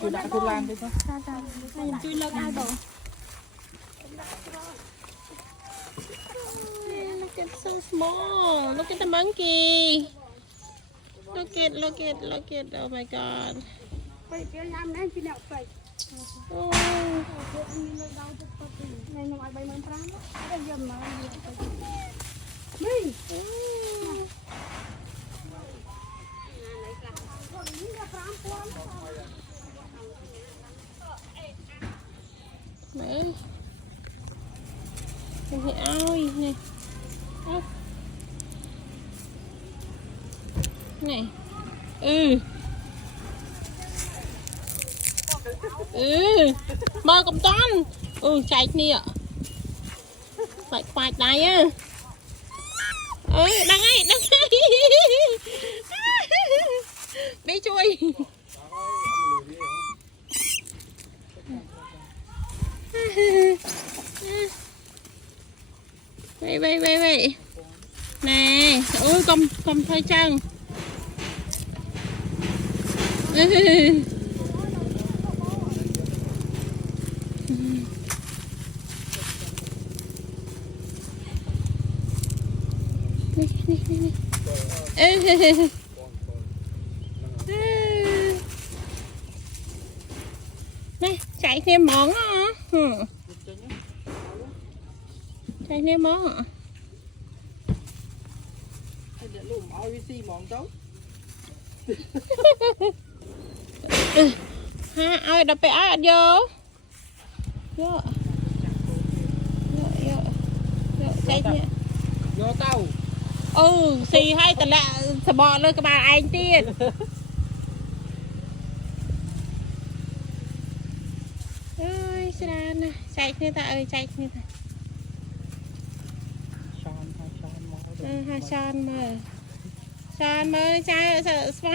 chui đã chui lan đi thôi chui lợn ai bỏ look at so small look at the monkey look at oh my god phải cái nhám này chỉ nẹo phải oh này nó ai bay mang pram cái gì mà mình Đấy. Cái ơi này. Ốc. Này. Mơ cầm toan. Chạy nè. Phải quạt này á. Đăng ấy. Đi chui. Vậy nè con thôi chân nè chạy thêm món hả chạy thêm món hả ha ai đậpไปai vô chạy nhé vô tàu xì hay tao lạ sờ bò lên các bạn anh tiên ơi sao nè chạy như ta ơi chạy như ta hai son mờ cha sợ spa